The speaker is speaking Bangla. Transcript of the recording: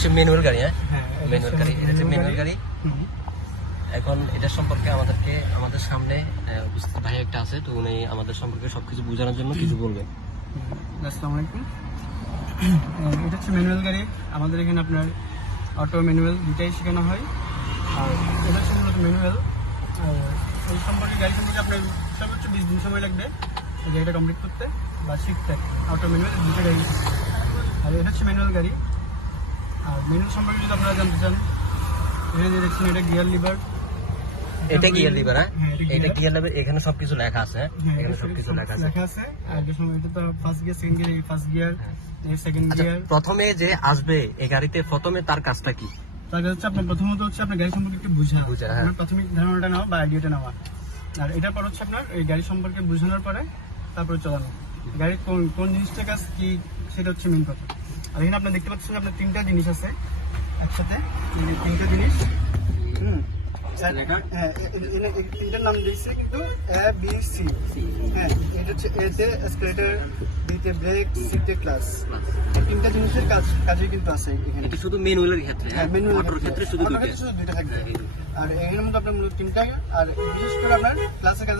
হচ্ছে ম্যানুয়াল গাড়ি। ম্যানুয়াল গাড়ি, এটা হচ্ছে ম্যানুয়াল গাড়ি। এখন এটা সম্পর্কে আমাদের সামনে উপস্থিত ভাই একটা আছে, তো উনি আমাদের সম্পর্কে সবকিছু বোঝানোর জন্য কিছু বলবেন। আসসালামু আলাইকুম। এটা হচ্ছে ম্যানুয়াল গাড়ি। আমাদের এখানে আপনার অটো ম্যানুয়াল দুটাই শেখানো হয়। আর এটা হচ্ছে মূলত ম্যানুয়াল। এই সম্পর্কে গাড়ি সম্পর্কে আপনার সর্বোচ্চ 20 দিন সময় লাগবে এই গাড়িটা কমপ্লিট করতে বা শিখতে। অটো ম্যানুয়াল দুটো গাড়ি। আর এটা হচ্ছে ম্যানুয়াল গাড়ি। আর ম্যানুয়াল সম্পর্কে যদি আপনারা জানতে চান, এখানে দেখছেন এটা গিয়ার লিভার। এটা গিয়ার লিভার। এটা গিয়ার লিভার, এখানে সবকিছু লেখা আছে। এখানে সবকিছু লেখা আছে। আর এটা তো first gear, second gear, first gear, second gear. প্রথমে যে আসবে এই গাড়িতে, প্রথমে তার কাজটা কি? তার কাছে আপনার প্রথমত হচ্ছে আপনার গাড়ি সম্পর্কে একটু বোঝা, আপনার প্রাথমিক ধারণাটা নেওয়া বা আইডিয়াটা নেওয়া। আর এটার পর হচ্ছে আপনার এই গাড়ি সম্পর্কে বোঝানোর পরে তারপরে চালানো। গাড়ির কোন জিনিসটার কাজ কি সেটা হচ্ছে মেন কথা। আর এখানে আপনি দেখতে পাচ্ছেন আপনার তিনটা জিনিস আছে একসাথে, তিনটা জিনিস। তিনটার নাম দিয়েছে কিন্তু এ বি সি। হ্যাঁ, এটা হচ্ছে এতে এসকেলেটর, বিতে ব্রেক, সিতে ক্লাস। এই তিনটা জিনিসের কাজে কিন্তু আছে এখানে। এটা শুধু ম্যানুয়ালের ক্ষেত্রে, ম্যানুয়ালের ক্ষেত্রে শুধু দুইটা থাকবে। আর এখানের মধ্যে আপনার মূলত তিনটা। আর বিশেষ করে আপনার ক্লাসের কাজ